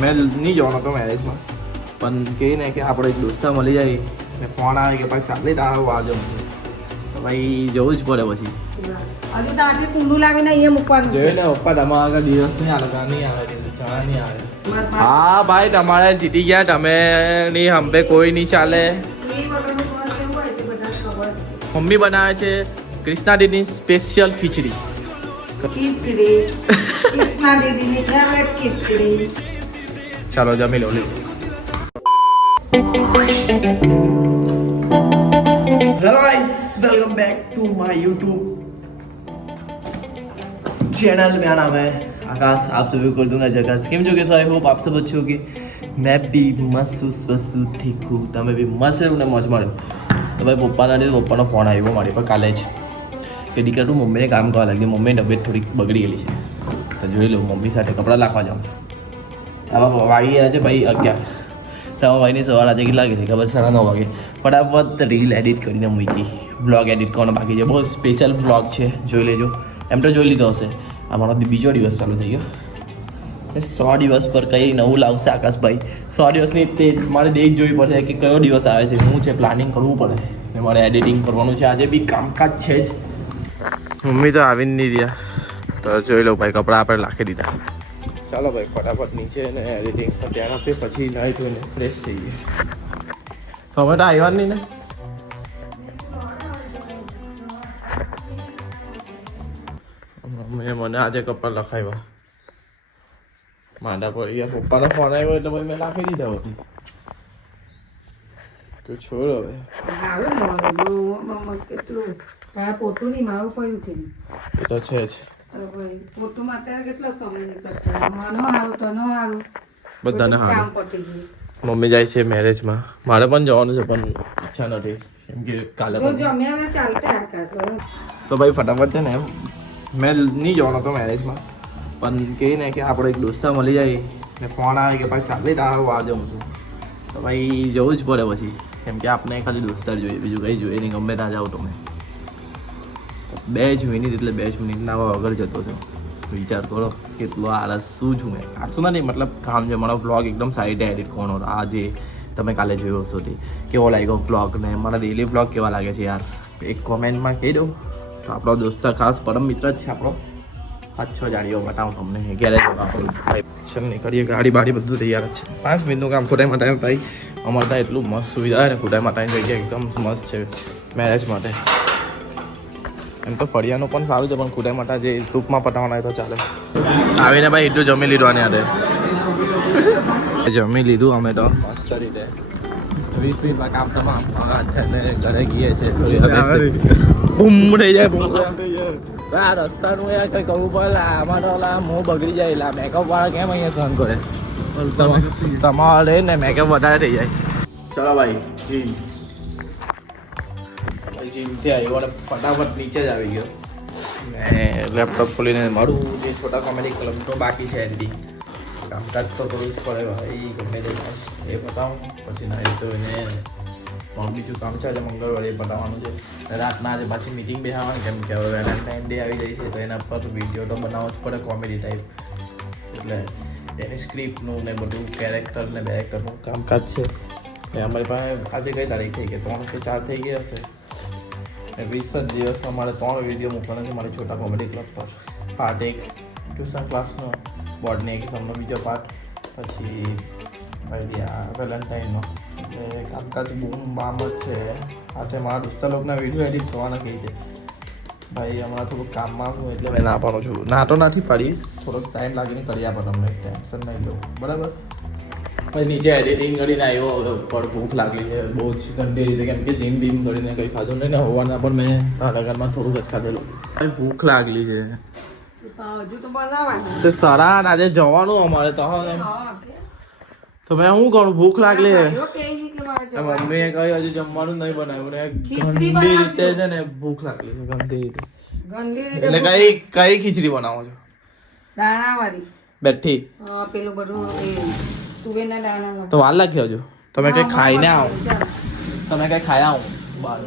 મેં નહીં જવાનો હતો મેરેજમાં, પણ કહે ને કે આપણે એક દોસ્તા મળી જાય ને ફોન આવે કે ભાઈ ચાલે તારો વાર જવું તો ભાઈ જવું જ પડે પછી. હજુ તો આજે કુંડું લાવીને અહીંયા મૂકવાનું છે. જોઈ લે પપ્પા તમારા આગળ દિવસ નહીં આવે, નહીં આવે ચણા નહીં આવે. હા ભાઈ તમારે જીતી ગયા, તમે નહીં હંપે કોઈ નહીં ચાલે. મમ્મી બનાવે છે કૃષ્ણા દીદીની સ્પેશિયલ ખીચડી. કૃષ્ણા દીદીની ફેવરેટ ખીચડી. ચાલો જમી લો. Hello guys, welcome back to my YouTube channel. मेरा नाम है आकाश, आप सभी को कर दूंगा जकास. કેમ છો કે आई होप आप सब अच्छे होगे. मैं भी मस्त स्वस्थ ठीक हूँ. તમે બી મસ્ત ને મોજ માર્યો. તો ભાઈ પપ્પાના લીધે પપ્પાનો ફોન આવ્યો મારી પર કાલે જ કે દીકરા તું મમ્મીને કામ કરવા લાગી, મમ્મીની તબિયત થોડીક બગડી ગયેલી છે. તો જોઈ લો મમ્મી સાથે કપડાં નાખવા જાઉં. આમાં વાગી ગયા છે ભાઈ 11. તમારા ભાઈની સવાર આજે કેટલા વાગે થઈ ખબર? 9:30 વાગે. ફટાફટ રીલ એડિટ કરીને મૂકી, બ્લોગ એડિટ કરવાનો બાકી છે. બહુ સ્પેશિયલ બ્લોગ છે, જોઈ લેજો. એમ તો જોઈ લીધો હશે. અમારો બીજો દિવસ ચાલુ થઈ ગયો. 100 દિવસ પર કંઈ નવું લાવશે આકાશભાઈ. 100 દિવસની તે મારે ડેટ જોવી પડશે કે કયો દિવસ આવે છે, શું છે, પ્લાનિંગ કરવું પડે ને મારે એડિટિંગ કરવાનું છે. આજે બી કામકાજ છે જ. મમ્મી તો આવી નહીં રહ્યા, તો જોઈ લો ભાઈ કપડાં આપણે રાખી દીધા. ચાલો ભાઈ ફટાફટ નીચે ને એડિટિંગ પર ધ્યાન આપીએ, પછી નાહી ધોઈને ફ્રેશ થઈ ગઈએ. તમે તો આવ્યા નહીં ને? મેં મને આજે કપડાં લખાવ્યા, માંડા પડી ગયા. પપ્પાનો ફોન આવ્યો એટલે ભાઈ મેં નાખી દીધા હોતી. તો છોડ હવે કેટલું પોતું નહીં મારું પડ્યું કે એ તો છે જ. પોતું માં અત્યારે કેટલો સમય નીકળતો, માનો હારું તો ન હારું બધાને કામ હારું. પતી ગયું. મમ્મી જાય છે મેરેજમાં, મારે પણ જવાનું છે પણ ઈચ્છા નથી કેમ કે કાલે તો જમ્યા ચાલતા આકાશ. તો ભાઈ ફટાફટ છે ને એમ મેં નહીં જવાનો હતો મેરેજમાં, પણ કહે ને કે આપણે એક દોસ્તા મળી જાય ને ફોન આવે કે ભાઈ ચાલે તારો વાર જવું છું તો ભાઈ જવું જ પડે પછી, કેમ કે આપણે ખાલી દોસ્તાર જોઈએ, બીજું કંઈ જોઈએ નહીં. ગમે ત્યાં જાઓ તમે 2 જ મિનિટ એટલે 2 જ મિનિટના વગર જતો છો. વિચાર કરો કેટલો આળસ શું છું મેં. આળસું નહીં મતલબ કામ છે. મારો વ્લોગ એકદમ સારી રીતે એડિટ કરવાનો હતો. આ જે તમે કાલે જોયો હશો તે કેવો લાગ્યો વ્લોગ ને મારા ડેલી વ્લોગ કેવા લાગે છે યાર, એક કોમેન્ટમાં કહી દો. તો આપણો દોસ્તાર ખાસ પરમ મિત્ર જ છે આપણો. 5-6 ગાડીઓ બતાવું તમને ગેરેજ આપણું. ચલ નીકળીએ, ગાડી બાડી બધું તૈયાર જ છે. 5 મિનિટનું કામ ખોટાઈ માતા ભાઈ. અમારે ત્યાં એટલું મસ્ત સુવિધા છે ને, ખોટાઈ માતાની જગ્યા એકદમ મસ્ત છે મેરેજ માટે. એમ તો ફળિયાનું પણ સારું છે, પણ ખોટાઈ માતા જે ટૂંકમાં પટાવવાના હોય તો ચાલે. આવીને ભાઈ એટલું જમી લીધું આને યાદ જમી લીધું અમે તો મસ્ત રીતે. 20 મિનિટમાં કામ તમામ છે ને ઘરે ગઈએ છે. બૂમ થઈ જાય આ રસ્તાનું યાર કંઈ કરવું પડે. આમાં તો મોં બગડી જાય એટલે મેકઅપ વાળા કેમ અહીંયા સહન કરે? તમારે ને મેકઅપ વધારે થઈ જાય. ચલો ભાઈ જીમ. જીમથી આવ્યો અને ફટાફટ નીચે જ આવી ગયો ને લેપટોપ ખોલીને મારું જે છોટા કોમેડી ક્લબનો બાકી છે એન્ડી કામકાજ તો કરવું જ પડે ભાઈ. ગમે તે એ બતાવું પછી ના તો એને બીજું કામ છે આજે મંગળવારે એ બતાવવાનું છે. રાતના આજે પાછી મિટિંગ બેસવાનું કેમ કે હવે વેલેન્ટાઇન ડે આવી જાય છે તો એના પર વિડીયો તો બનાવવો જ પડે કોમેડી ટાઈપ. એટલે એની સ્ક્રિપ્ટનું ને બધું કેરેક્ટર ને બેરેક્ટરનું કામકાજ છે. ને અમારી પાસે આજે કઈ તારીખ થઈ ગઈ? 3 કે 4 થઈ ગયા હશે. 20 દિવસમાં મારે 3 વિડીયો મૂકવાના છે મારી છોટા કોમેડી ક્લબ પર. પાર્ટ 1 ટ્યુશન ક્લાસનો, બોર્ડની એક્ઝામનો બીજો પાર્ટ, પછી ભાઈ આ વેલેન્ટાઇનનો. એટલે કામકાજ બૂમ બામ જ છે. આજે મારા દોસ્તા લોકોના વિડીયો એડિટ કરવાના કહી છે ભાઈ. હમણાં થોડુંક કામમાં છું એટલે મેં ના પાડું છું. ના તો નથી પાડી, થોડોક ટાઈમ લાગીને કરી આપો તમને, ટેન્શન નહીં લો બરાબર. પછી નીચે એડિટિંગ કરીને આવ્યો પર ભૂખ લાગી છે બહુ જ ગંદી રીતે, કેમ કે જીમ બીમ કરીને કંઈ ખાધું નહીં ને. હોવાના પણ મેં લગનમાં થોડુંક જ ખાધેલું. ભૂખ લાગલી છે હજુ તો બનાવવાનું તો સરા આજે જવાનું અમારે તો. તો મેં શું કરું? ભૂખ લાગલી છે. મમ્મીએ કહ્યું હજુ જમવાનું નહીં બનાવ્યું ને ગંદી રીતે છે ને ભૂખ લાગલી છે ગંદી રીતે. એટલે કઈ ખીચડી બનાવો છો? દાણાવાળી બેઠી પેલું બધું તુવેરના દાણા. તો વાર લાગી હજુ. તમે કઈ ખાઈને આવો, તમે કઈ ખાયા આવો બહાર.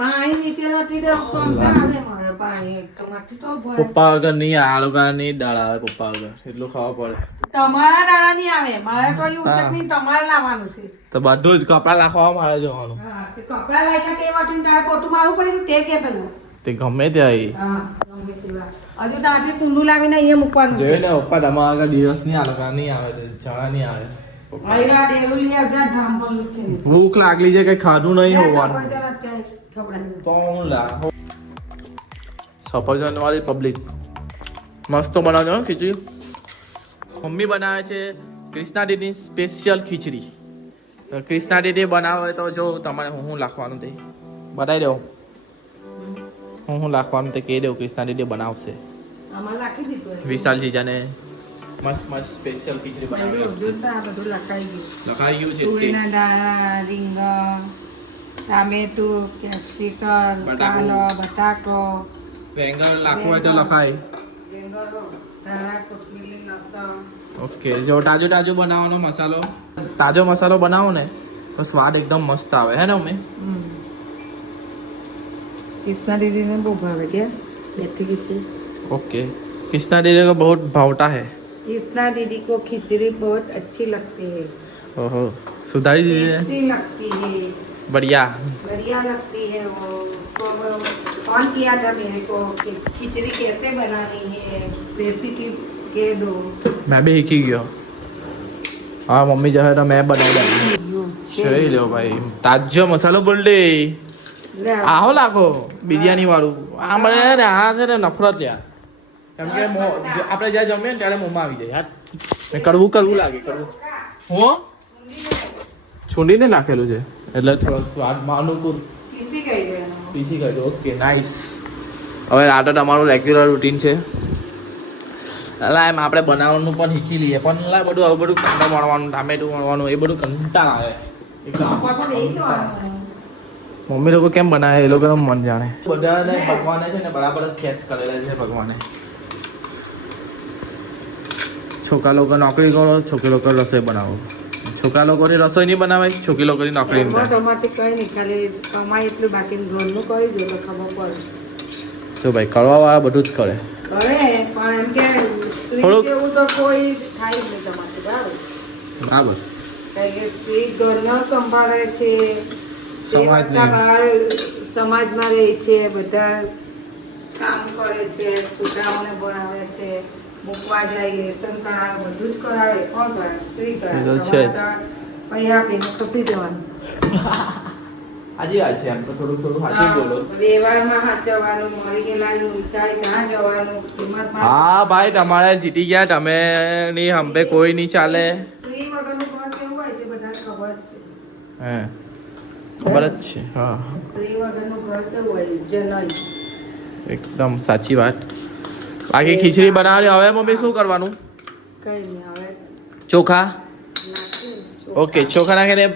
પાણી નીચે નથી દેવું તો અંદર આવે મારે પાણી એક તો માટી તો ભરે. પપ્પા વગર નહીં આ લોકો નહીં દાળ આવે પપ્પા વગર એટલું ખાવા પડે તમારા દાડા નહીં આવે મારે તો અહીં ઉચકની તમારે લાવવાનું છે. તો બધું જ કપડા લાખવા મારે જવાનું હા, તે કપડાં લાગ્યા તે વટીને તારે પોતું મારવું પડ્યું તે કે પેલું. તે ગમે ત્યાં હા, ગમે તેવા. હજુ ત્યાંથી કુંડું લાવીને અહીંયા મૂકવાનું છે. જોઈ ને પપ્પા તમારા આગળ દિવસ નહીં આ લોકો નહીં આવે જણા નહીં આવે અહીંયા ડેરું લઈ આવજા, ધામ પર છે ને. ભૂખ લાગલી છે કઈ ખાધું નહીં હોવાનું સફરજન અત્યારે ખવડાવી. તો હું લા સફરજન વાળી પબ્લિક મસ્ત બનાવજો હો ખીચડી મમ્મી બનાવે છે ક્રિષ્ના દીદી સ્પેશિયલ ખીચડી તો ક્રિષ્ના દીદી બનાવે તો જો તમારે હું લાખવાનું તે બતાવી દઉં હું લાખવાનું તે કહી દઉં ક્રિષ્ના દીદી બનાવશે આમાં લાખી દીધું એ. વિશાલ જીજાને મસ્ત મસ્ત સ્પેશિયલ ખીચડી બનાવી જોતા આ બધું લખાઈ ગયું. લખાઈ ગયું છે તે તુવેરના દાણા, રીંગણ, ટામેટું, કેપ્સિકમ, બટાકો. કાંદો, બટાકો, વેંગણ લાખવું હોય તો લખાય રીંગણો, ધાણા, કોથમીર, લસણ. ઓકે જો તાજો તાજો બનાવવાનો મસાલો તાજો મસાલો બનાવો ને તો સ્વાદ એકદમ મસ્ત આવે હે ને અમે कृष्णा दीदी ने वो भाव क्या बैठी खिचड़ी. ओके कृष्णा दीदी को बहुत भावता है कृष्णा दीदी को खिचड़ी बहुत अच्छी लगती है. ओहो सुधारी दीदी है टेस्टी लगती है, बढ़िया बढ़िया लगती है. वो उसको फोन किया था मेरे को कि खिचड़ी कैसे बनानी है, रेसिपी के दो. मैं भी सीखी गयो हाँ मम्मी जो है तो मैं बनाई दे જોઈ લો ભાઈ તાજો મસાલો બોલ દે ले आओ. આહો લાખો બિરયાની વાળું આ મને ને આ છે ને નફરત યાર કેમ કે આપણે જ્યાં જમીએ ને ત્યારે મોંમાં આવી જાય યાર ને કડવું કડવું લાગે કડવું હો છૂંડીને નાખેલું છે એટલે થોડો સ્વાદમાં અનુકૂળ किसी का ही लेना. પીસી કાઢ્યું ઓકે નાઇસ હવે આ તો તમારું રેગ્યુલર રૂટીન છે એટલે એમ આપણે બનાવવાનું પણ શીખી લઈએ પણ લા બધું આવું બધું કાંદા મળવાનું ટામેટું મળવાનું એ બધું કંટાળ આવે पापा को नहीं खिलाना. મમ્મી લોકો કેમ બનાવે એ લોકોનું મન જાણે બધાને ભગવાને છે ને બરાબર જ સેટ કરેલા છે ભગવાને છોકરા લોકો નોકરી કરો છોકરી લોકો રસોઈ બનાવો છોકરા લોકોની રસોઈ નહીં બનાવાય છોકરી લોકોની નોકરી નહીં થાય તમારથી કઈ નહીં ખાલી કમાય એટલું બાકી ઘરનું કરી જો તો ખબર પડે. જો ભાઈ કરવાવાળા બધું જ કરે અરે પણ એમ કે સ્ત્રી થોડુંક- જેવું તો કોઈ થાય જ નહીં તમારથી બરાબર. બરાબર કારણ કે સ્ત્રી ઘરનો સંભાળે છે, સમાજ એ બધા બહાર સમાજમાં રહે છે, બધા કામ કરે છે, છોકરાઓને ભણાવે છે, મૂકવા જાય, લેસન કરાવે, બધું જ કરાવે. કોણ કરે? સ્ત્રી કરે. એ તો છે જ. તમારે તો પૈસા આપીને ખસી જવાનું. સાચી વાત છે એમ તો થોડું થોડું સાચું બોલો વ્યવહારમાં હાચવવાનું, મળી ગયેલાનું ઉતારી ના જવાનું, કિંમતમાં. હા ભાઈ તમારે જીતી ગયા તમે ની હંપે કોઈ નહીં ચાલે સ્ત્રી વગરનું ઘર કેવું હોય તે બધાને ખબર જ છે. હે ખબર જ છે હા સ્ત્રી વગરનું ઘર કેવું હોય? જનોઈ. એકદમ સાચી વાત બાકી ખીચડી બનાવવાની હવે મમ્મી શું કરવાનું કઈ નહીં હવે ચોખા નાખી. ઓકે ચોખા નાખીને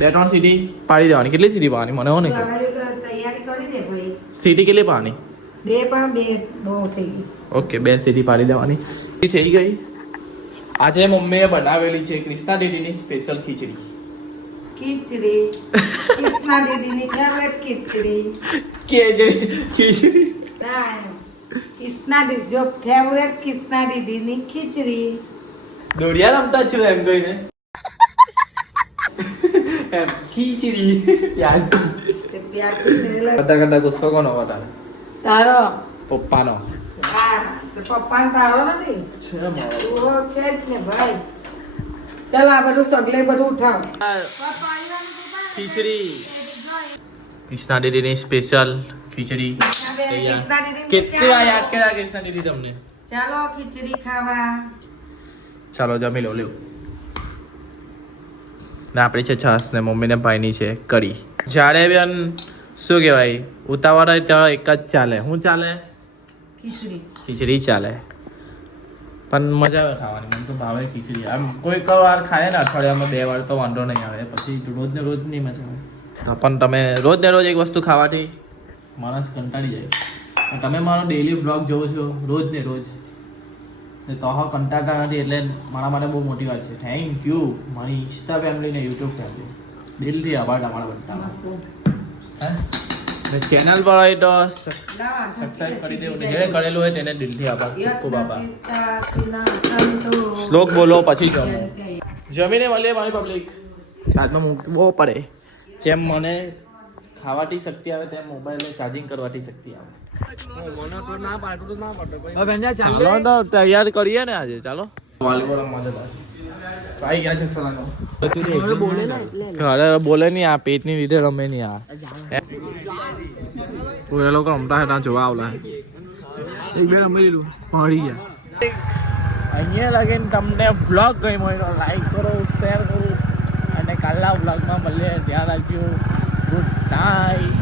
2-3 સીટી પાડી દેવાની કેટલી સીટી પાવાની મને હો નહીં ખબર. હવે તૈયારી કરી દે ભાઈ. સીટી કેટલી પાવાની બે પણ બે બહુ થઈ ગઈ. ઓકે 2 સીટી પાડી દેવાની થઈ ગઈ આજે મમ્મીએ બનાવેલી છે ક્રિષ્ના દીદીની સ્પેશિયલ ખીચડી ખીચડી. કૃષ્ણા દીદીની ફેવરેટ ખીચડી. ખીચડી ના કૃષ્ણા દીદી જો ફેવરેટ કૃષ્ણા દીદીની ખીચડી. દોડિયા રમતા છો એમ કહીને એમ ખીચડી યાર તે પ્યારથી કરેલા. કરતા કરતા ગુસ્સો કોનો વધારે તારો. પપ્પાનો હા તો પપ્પાને તારો નથી. છે મારો ઓ છે જ ને ભાઈ. ચાલ આ બધું સગલે બધું ઉઠાવ. ખીચડી કૃષ્ણા દીદીની સ્પેશિયલ ખીચડી તૈયાર કૃષ્ણા દીદીને કેટલી વાર યાદ ચાલો. કર્યા કૃષ્ણા દીદી તમને ચાલો ખીચડી ખાવા. ચાલો જમી લો લ્યો ને આપણી છે છાસ ને મમ્મીને ભાઈની છે કઢી જ્યારે બેન શું કહેવાય ઉતાવળ હોય ત્યારે એક જ ચાલે શું ચાલે ખીચડી. ખીચડી ચાલે પણ મજા આવે ખાવાની મને તો ભાવે ખીચડી આમ કોઈ વાર ખાય ને અઠવાડિયામાં 2 વાર તો વાંધો નહીં આવે પછી રોજ ને રોજ નહીં મજા આવે તો પણ તમે રોજ ને રોજ એક વસ્તુ ખાવાથી માણસ કંટાળી જાય અને તમે મારો ડેઈલી વ્લોગ જોવો છો રોજ ને રોજ તો કંટાળતા નથી એટલે મારા માટે બહુ મોટી વાત છે થેન્ક યુ મારી ઇન્સ્ટા ફેમિલી ને યુટ્યુબ ફેમિલી દિલથી આભાર તમારા બધા મસ્ત. ને ચેનલ પર હોય તો ના વાંધો સબસ્ક્રાઇબ કરી દેવું નહીં. જેને કરેલું હોય તેને દિલથી આભાર ખૂબ આભાર યજ્ઞશિષ્ટા સુના સંતો શ્લોક બોલો પછી જમો જયંતે. જમીને મળીએ મારી પબ્લિક ચાર્જમાં મૂકવો પડે જેમ મને ખાવાથી શક્તિ આવે તેમ મોબાઈલને ચાર્જિંગ કરવાથી શક્તિ આવે ચાલો તો તૈયાર કરીએ ને આજે ચાલો વોલીબોલ રમવા જતા આવી ગયા છે સરાનો ઘરે બોલે નહીં આ પેટની લીધે રમે નહીં આ એ લોકો રમતા હતા જોવા આવલા એક બે રમી લીધું પડી ગયા અહીંયા લગીને તમને બ્લોગ ગમ્યો હોય તો લાઈક કરો શેર કરો અને કાલના બ્લોગમાં મળીએ ધ્યાન રાખજો ગુડ નાઇટ